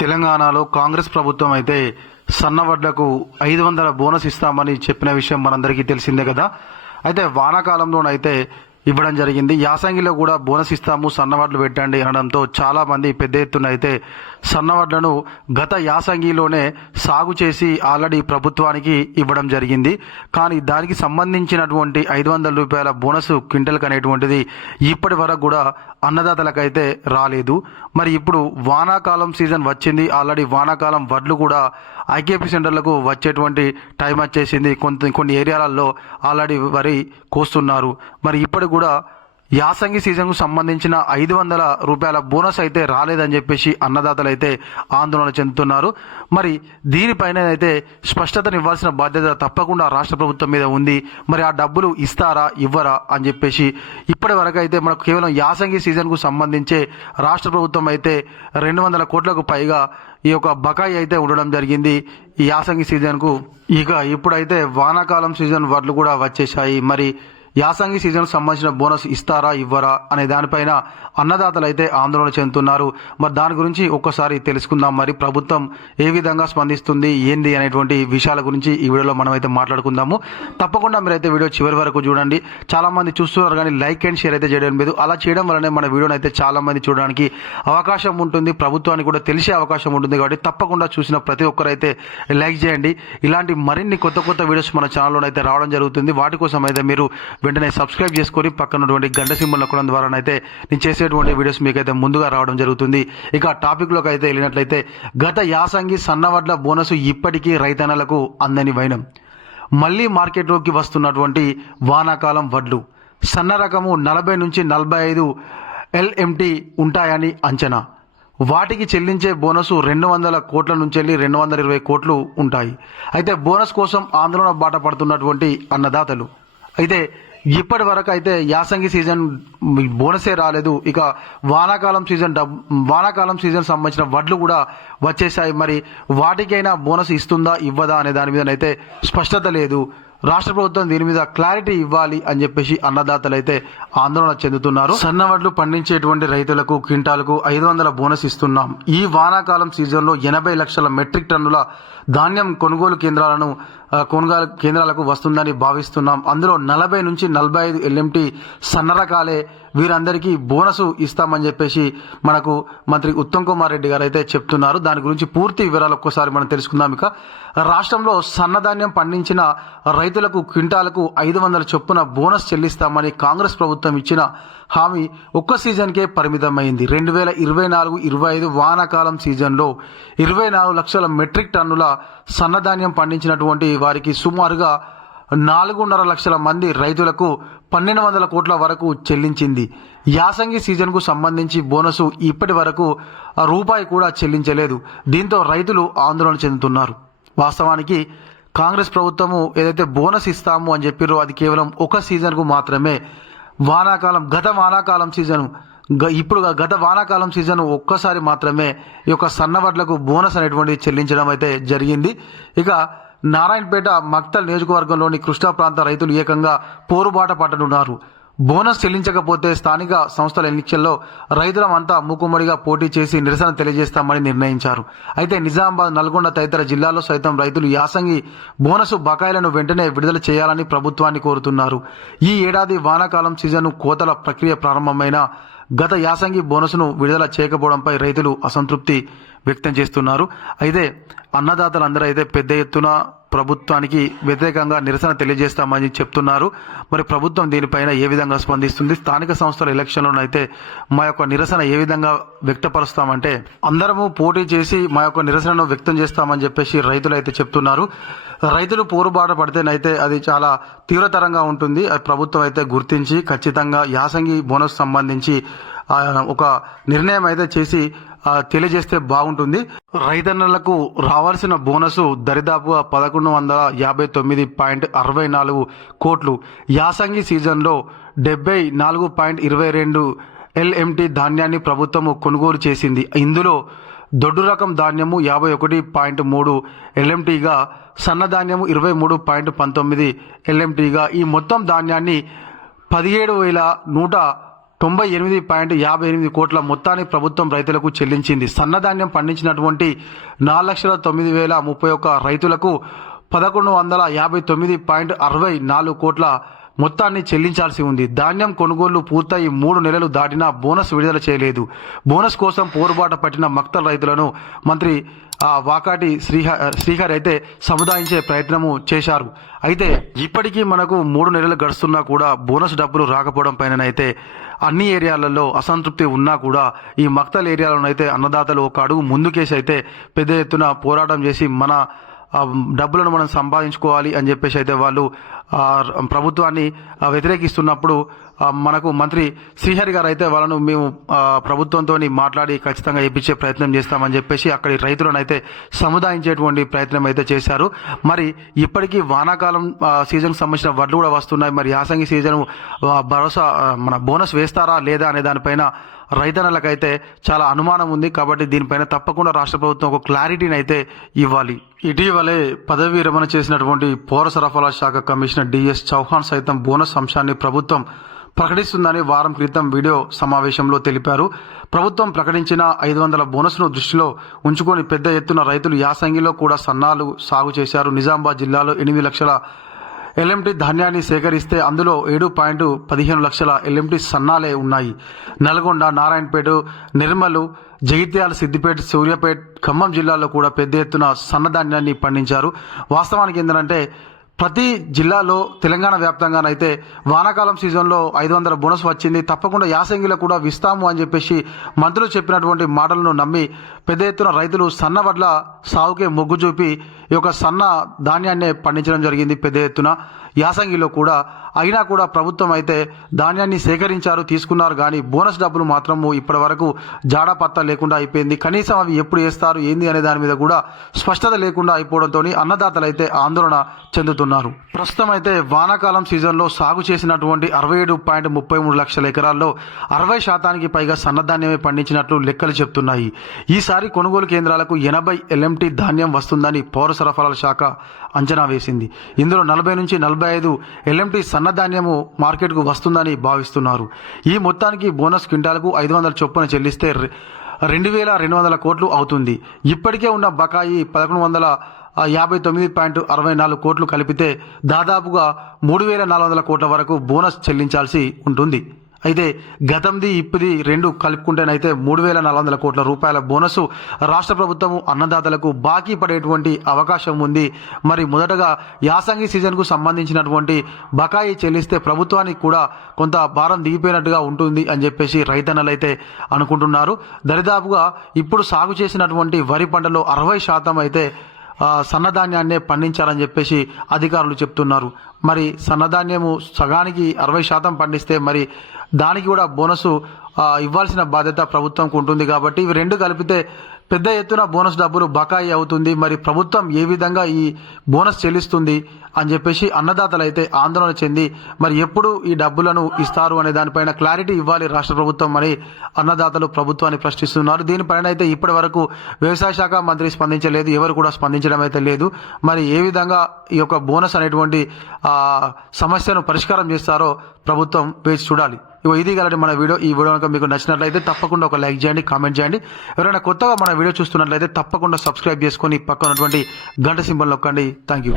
తెలంగాణలో కాంగ్రెస్ ప్రభుత్వం అయితే సన్నవడ్లకు ఐదు వందల బోనస్ ఇస్తామని చెప్పిన విషయం మనందరికీ తెలిసిందే కదా. అయితే వానాకాలంలోనైతే ఇవ్వడం జరిగింది. యాసంగిలో కూడా బోనస్ ఇస్తాము సన్నవడ్లు పెట్టండి అనడంతో చాలామంది పెద్ద ఎత్తున అయితే సన్నవడ్లను గత యాసంగిలోనే సాగు చేసి ఆల్రెడీ ప్రభుత్వానికి ఇవ్వడం జరిగింది. కానీ దానికి సంబంధించినటువంటి ఐదు వందల రూపాయల బోనస్ క్వింటల్కి అనేటువంటిది ఇప్పటి వరకు కూడా అన్నదాతలకైతే రాలేదు. మరి ఇప్పుడు వానాకాలం సీజన్ వచ్చింది. ఆల్రెడీ వానాకాలం వడ్లు కూడా ఐకేపీ సెంటర్లకు వచ్చేటువంటి టైం వచ్చేసింది. కొంత కొన్ని ఏరియాలలో ఆల్రెడీ వరి కోస్తున్నారు. మరి ఇప్పటికి కూడా యాసంగి సీజన్కు సంబంధించిన ఐదు వందల రూపాయల బోనస్ అయితే రాలేదని చెప్పేసి అన్నదాతలు అయితే ఆందోళన చెందుతున్నారు. మరి దీనిపైన అయితే స్పష్టతనివ్వాల్సిన బాధ్యత తప్పకుండా రాష్ట్ర ప్రభుత్వం మీద ఉంది. మరి ఆ డబ్బులు ఇస్తారా ఇవ్వరా అని చెప్పేసి ఇప్పటి వరకు అయితే మనకు కేవలం యాసంగి సీజన్కు సంబంధించే రాష్ట్ర ప్రభుత్వం అయితే రెండు వందల కోట్లకు పైగా ఈ యొక్క బకాయి అయితే ఉండడం జరిగింది. ఈ యాసంగి సీజన్కు ఇక ఇప్పుడైతే వానాకాలం సీజన్ వడ్లు కూడా వచ్చేసాయి మరి యాసంగి సీజన్కు సంబంధించిన బోనస్ ఇస్తారా ఇవ్వరా అనే దానిపైన అన్నదాతలు అయితే ఆందోళన చెందుతున్నారు. మరి దాని గురించి ఒక్కసారి తెలుసుకుందాం. మరి ప్రభుత్వం ఏ విధంగా స్పందిస్తుంది ఏంది అనేటువంటి విషయాల గురించి ఈ వీడియోలో మనం అయితే మాట్లాడుకుందాము. తప్పకుండా మీరైతే వీడియో చివరి వరకు చూడండి. చాలామంది చూస్తున్నారు కానీ లైక్ అండ్ షేర్ అయితే చేయడం లేదు. అలా చేయడం వల్లనే మన వీడియోని అయితే చాలామంది చూడడానికి అవకాశం ఉంటుంది. ప్రభుత్వానికి కూడా తెలిసే అవకాశం ఉంటుంది కాబట్టి తప్పకుండా చూసిన ప్రతి ఒక్కరైతే లైక్ చేయండి. ఇలాంటి మరిన్ని కొత్త కొత్త వీడియోస్ మన ఛానల్లో అయితే రావడం జరుగుతుంది. వాటి కోసం అయితే మీరు వెంటనే సబ్స్క్రైబ్ చేసుకొని పక్కనటువంటి గంట సింబల్ నొక్కడం ద్వారా అయితే నేను చేసేటువంటి వీడియోస్ మీకైతే ముందుగా రావడం జరుగుతుంది. ఇక టాపిక్లోకి అయితే వెళ్ళినట్లయితే గత యాసంగి సన్నవడ్ల బోనస్ ఇప్పటికీ రైతన్నలకు అందని వైనం. మళ్ళీ మార్కెట్లోకి వస్తున్నటువంటి వానాకాలం వడ్లు. సన్న రకము నలభై నుంచి నలభై ఐదు ఎల్ఎంటీ ఉంటాయని అంచనా. వాటికి చెల్లించే బోనస్ రెండు వందల కోట్ల నుంచి వెళ్ళి రెండు వందల ఇరవై కోట్లు ఉంటాయి. అయితే బోనస్ కోసం ఆందోళన బాట పడుతున్నటువంటి అన్నదాతలు. అయితే ఇప్పటి వరకు అయితే యాసంగి సీజన్ బోనసే రాలేదు. ఇక వానాకాలం సీజన్ డబ్ వానాకాలం సీజన్ సంబంధించిన వడ్లు కూడా వచ్చేసాయి మరి వాటికైనా బోనస్ ఇస్తుందా ఇవ్వదా అనే దాని మీద అయితే స్పష్టత లేదు. రాష్ట్ర ప్రభుత్వం దీని మీద క్లారిటీ ఇవ్వాలి అని చెప్పేసి అన్నదాతలు అయితే ఆందోళన చెందుతున్నారు. సన్న వడ్లు పండించేటువంటి రైతులకు క్వింటాలకు ఐదు వందల బోనస్ ఇస్తున్నాం. ఈ వానాకాలం సీజన్లో ఎనభై లక్షల మెట్రిక్ టన్నుల ధాన్యం కొనుగోలు కేంద్రాలను కొనుగోలు కేంద్రాలకు వస్తుందని భావిస్తున్నాం. అందులో నలభై నుంచి నలభై ఐదు ఎల్ఎంటీ సన్న రకాలే వీరందరికీ బోనస్ ఇస్తామని చెప్పేసి మనకు మంత్రి ఉత్తమ్ కుమార్ రెడ్డి గారు అయితే చెప్తున్నారు. దాని గురించి పూర్తి వివరాలు ఒక్కసారి మనం తెలుసుకుందాం ఇక. రాష్ట్రంలో సన్నధాన్యం పండించిన రైతులకు క్వింటాలకు ఐదు వందల చొప్పున బోనస్ చెల్లిస్తామని కాంగ్రెస్ ప్రభుత్వం ఇచ్చిన హామీ ఒక్క సీజన్కే పరిమితమైంది. రెండు వేల ఇరవై నాలుగు ఇరవై ఐదు వానాకాలం సీజన్లో ఇరవై నాలుగు లక్షల మెట్రిక్ టన్నుల సన్నధాన్యం పండించినటువంటి వారికి సుమారుగా నాలుగున్నర లక్షల మంది రైతులకు పన్నెండు వందల కోట్ల వరకు చెల్లించింది. యాసంగి సీజన్కు సంబంధించి బోనసు ఇప్పటి వరకు రూపాయి కూడా చెల్లించలేదు. దీంతో రైతులు ఆందోళన చెందుతున్నారు. వాస్తవానికి కాంగ్రెస్ ప్రభుత్వము ఏదైతే బోనస్ ఇస్తాము అని చెప్పారో అది కేవలం ఒక సీజన్కు మాత్రమే. వానాకాలం గత వానాకాలం సీజను గ- ఇప్పుడు గత వానాకాలం సీజన్ ఒక్కసారి మాత్రమే ఈ యొక్క సన్నవడ్లకు బోనస్ అనేటువంటిది చెల్లించడం అయితే జరిగింది. ఇక నారాయణపేట మక్తల్ నియోజకవర్గంలోని కృష్ణా ప్రాంత రైతులు ఏకంగా పోరుబాట పట్టనున్నారు. బోనస్ చెల్లించకపోతే స్థానిక సంస్థల ఎన్నికల్లో రైతులమంతా మూకుమ్మడిగా పోటీ చేసి నిరసన తెలియజేస్తామని నిర్ణయించారు. అయితే నిజామాబాద్ నల్గొండ తదితర జిల్లాల్లో సైతం రైతులు యాసంగి బోనస్ బకాయిలను వెంటనే విడుదల చేయాలని ప్రభుత్వాన్ని కోరుతున్నారు. ఈ ఏడాది వానాకాలం సీజన్ కోతల ప్రక్రియ ప్రారంభమైన గత యాసంగి బోనస్ను విడుదల చేయకపోవడంపై రైతులు అసంతృప్తి వ్యక్తం చేస్తున్నారు. అయితే అన్నదాతలందరూ అయితే పెద్ద ఎత్తున ప్రభుత్వానికి వ్యతిరేకంగా నిరసన తెలియజేస్తామని చెప్తున్నారు. మరి ప్రభుత్వం దీనిపైన ఏ విధంగా స్పందిస్తుంది? స్థానిక సంస్థల ఎలక్షన్లను అయితే మా యొక్క నిరసన ఏ విధంగా వ్యక్తపరుస్తామంటే అందరము పోటీ చేసి మా యొక్క నిరసనను వ్యక్తం చేస్తామని చెప్పేసి రైతులు అయితే చెప్తున్నారు. రైతులు పోరుబాట పడితేనైతే అది చాలా తీవ్రతరంగా ఉంటుంది. అది ప్రభుత్వం అయితే గుర్తించి ఖచ్చితంగా యాసంగి బోనస్ సంబంధించి ఒక నిర్ణయం అయితే చేసి తెలియజేస్తే బాగుంటుంది. రైతన్నలకు రావాల్సిన బోనస్ దరిదాపుగా పదకొండు వందల యాభై తొమ్మిది పాయింట్ అరవై నాలుగు కోట్లు. యాసంగి సీజన్లో డెబ్బై నాలుగు పాయింట్ ఇరవై రెండు ఎల్ఎంటి ధాన్యాన్ని ప్రభుత్వము కొనుగోలు చేసింది. ఇందులో దొడ్డు రకం ధాన్యము యాభై ఒకటి పాయింట్ మూడు ఎల్ఎంటీగా సన్న ధాన్యము ఇరవై మూడు పాయింట్ పంతొమ్మిది ఎల్ఎంటీగా. ఈ మొత్తం ధాన్యాన్ని పదిహేడు వేల నూట తొంభై ఎనిమిది పాయింట్ యాభై ఎనిమిది కోట్ల మొత్తాన్ని ప్రభుత్వం రైతులకు చెల్లించింది. సన్నధాన్యం పండించినటువంటి నాలుగు లక్షల తొమ్మిది వేల ముప్పై ఒక్క రైతులకు పదకొండు వందల యాభై తొమ్మిది పాయింట్ అరవై నాలుగు కోట్ల మొత్తాన్ని చెల్లించాల్సి ఉంది. ధాన్యం కొనుగోళ్ళు పూర్తయి మూడు నెలలు దాటినా బోనస్ విడుదల చేయలేదు. బోనస్ కోసం పోరుబాట పట్టిన మక్తల్ రైతులను మంత్రి ఆ, వాకాటి శ్రీహ శ్రీహరి అయితే సముదాయించే ప్రయత్నము చేశారు. అయితే ఇప్పటికీ మనకు మూడు నెలలు గడుస్తున్నా కూడా బోనస్ డబ్బులు రాకపోవడం పైన అయితే అన్ని ఏరియాలలో అసంతృప్తి ఉన్నా కూడా ఈ మక్తల్ ఏరియాలోనైతే అన్నదాతలు ఒక అడుగు ముందుకేసి అయితే పెద్ద ఎత్తున పోరాటం చేసి మన ఆ డబ్బులను మనం సంపాదించుకోవాలి అని చెప్పేసి అయితే వాళ్ళు ప్రభుత్వాన్ని వ్యతిరేకిస్తున్నప్పుడు మనకు మంత్రి శ్రీహరి గారు అయితే వాళ్ళను మేము ప్రభుత్వంతో మాట్లాడి ఖచ్చితంగా ఇప్పించే ప్రయత్నం చేస్తామని చెప్పేసి అక్కడి రైతులను అయితే సముదాయించేటువంటి ప్రయత్నం అయితే చేశారు. మరి ఇప్పటికీ వానాకాలం ఆ, సీజన్కి సంబంధించిన వడ్లు కూడా వస్తున్నాయి. మరి యాసంగి సీజన్ భరోసా మన బోనస్ వేస్తారా లేదా అనే దానిపైన రైతన్నలకైతే చాలా అనుమానం ఉంది. కాబట్టి దీనిపైన తప్పకుండా రాష్ట్ర ప్రభుత్వం ఒక క్లారిటీని అయితే ఇవ్వాలి. ఇటీవలే పదవి విరమణ చేసినటువంటి పౌర సరఫరా శాఖ కమిషనర్ డిఎస్ చౌహాన్ సైతం బోనస్ అంశాన్ని ప్రభుత్వం ప్రకటిస్తుందని వారం క్రితం వీడియో సమావేశంలో తెలిపారు. ప్రభుత్వం ప్రకటించిన ఐదు వందల బోనస్ను దృష్టిలో ఉంచుకొని పెద్ద ఎత్తున రైతులు యాసంగిలో కూడా సన్నాలు సాగు చేశారు. నిజామాబాద్ జిల్లాలో ఎనిమిది లక్షల ఎల్ఎంటి ధాన్యాన్ని సేకరిస్తే అందులో ఏడు పాయింట్ పదిహేను లక్షల ఎల్ఎంటి సన్నాలే ఉన్నాయి. నల్గొండ నారాయణపేట నిర్మలు జగిత్యాల సిద్దిపేట సూర్యాపేట ఖమ్మం జిల్లాలో కూడా పెద్ద ఎత్తున సన్నధాన్యాన్ని పండించారు. వాస్తవానికి ఏంటంటే ప్రతి జిల్లాలో తెలంగాణ వ్యాప్తంగానైతే వానాకాలం సీజన్లో ఐదు వందల బోనస్ వచ్చింది. తప్పకుండా యాసంగిలో కూడా విస్తాము అని చెప్పేసి మంత్రులు చెప్పినటువంటి మాటలను నమ్మి పెద్ద ఎత్తున రైతులు సన్న వడ్ల సాగుకే మొగ్గు చూపి ఈ యొక్క సన్న ధాన్యాన్ని పండించడం జరిగింది పెద్ద ఎత్తున. యాసంగిలో కూడా అయినా కూడా ప్రభుత్వం అయితే ధాన్యాన్ని సేకరించారు తీసుకున్నారు కానీ బోనస్ డబ్బులు మాత్రము ఇప్పటి వరకు జాడా పత్తా లేకుండా అయిపోయింది. కనీసం అవి ఎప్పుడు వేస్తారు ఏంది అనే దాని మీద కూడా స్పష్టత లేకుండా అయిపోవడంతో అన్నదాతలు అయితే ఆందోళన చెందుతున్నారు. ప్రస్తుతం అయితే వానాకాలం సీజన్లో సాగు చేసినటువంటి అరవై ఏడు పాయింట్ ముప్పై మూడు లక్షల ఎకరాల్లో అరవై శాతానికి పైగా సన్నధాన్యమే పండించినట్లు లెక్కలు చెప్తున్నాయి. ఈసారి కొనుగోలు కేంద్రాలకు ఎనభై ఎల్ఎంటీ ధాన్యం వస్తుందని పౌర సరఫరాల శాఖ అంచనా వేసింది. ఇందులో నలభై నుంచి నలభై ఐదు ఎల్ఎంటీ సన్నధాన్యము మార్కెట్కు వస్తుందని భావిస్తున్నారు. ఈ మొత్తానికి బోనస్ క్వింటాలకు ఐదు వందల చొప్పున చెల్లిస్తే రెండు వేల రెండు వందల కోట్లు అవుతుంది. ఇప్పటికే ఉన్న బకాయి పదకొండు వందల యాభై తొమ్మిది పాయింట్ అరవై నాలుగు కోట్లు కలిపితే దాదాపుగా మూడు వేల నాలుగు వందల కోట్ల వరకు బోనస్ చెల్లించాల్సి ఉంటుంది. అయితే గతంది ఇప్పుది రెండు కలుపుకుంటేనైతే మూడు వేల నాలుగు వందల కోట్ల రూపాయల బోనస్ రాష్ట్ర ప్రభుత్వం అన్నదాతలకు బాకీ పడేటువంటి అవకాశం ఉంది. మరి మొదటగా యాసంగి సీజన్కు సంబంధించినటువంటి బకాయి చెల్లిస్తే ప్రభుత్వానికి కూడా కొంత భారం దిగిపోయినట్టుగా ఉంటుంది అని చెప్పేసి రైతన్నలు అయితే అనుకుంటున్నారు. దరిదాపుగా ఇప్పుడు సాగు చేసినటువంటి వరి పంటలో అరవై శాతం అయితే సన్నధాన్యాన్నే పండించాలని చెప్పేసి అధికారులు చెప్తున్నారు. మరి సన్నధాన్యము సగానికి అరవై శాతం పండిస్తే మరి దానికి కూడా బోనస్ ఇవ్వాల్సిన బాధ్యత ప్రభుత్వంకు ఉంటుంది కాబట్టి ఇవి రెండు కలిపితే పెద్ద ఎత్తున బోనస్ డబ్బులు బకాయి అవుతుంది. మరి ప్రభుత్వం ఏ విధంగా ఈ బోనస్ చెల్లిస్తుంది అని చెప్పేసి అన్నదాతలు అయితే ఆందోళన చెంది మరి ఎప్పుడు ఈ డబ్బులను ఇస్తారు అనే దానిపైన క్లారిటీ ఇవ్వాలి రాష్ట్ర ప్రభుత్వం అని అన్నదాతలు ప్రభుత్వాన్ని ప్రశ్నిస్తున్నారు. దీనిపైన అయితే ఇప్పటి వరకు వ్యవసాయ శాఖ మంత్రి స్పందించలేదు ఎవరు కూడా స్పందించడం అయితే లేదు. మరి ఏ విధంగా ఈ యొక్క బోనస్ అనేటువంటి సమస్యను పరిష్కారం చేస్తారో ప్రభుత్వం వేచి చూడాలి. ఇది గలటి మన వీడియో. ఈ వీడియో కనుక మీకు నచ్చినట్లయితే తప్పకుండా ఒక లైక్ చేయండి కామెంట్ చేయండి. ఎవరైనా కొత్తగా మన వీడియో చూస్తున్నట్లయితే తప్పకుండా సబ్స్క్రైబ్ చేసుకొని పక్కన ఉన్నటువంటి గంట సింబల్ నొక్కండి. Thank you